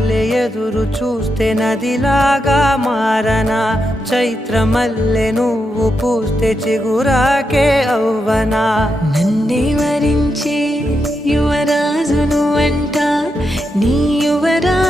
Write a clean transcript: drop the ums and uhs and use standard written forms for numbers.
మల్లె ఎదురు చూస్తే నదిలాగా మారనా, చైత్ర మల్లె నువ్వు పూస్తే చిగురాకే అవ్వనా. నన్నే వరించే యువరాజును అంట నీ యువరా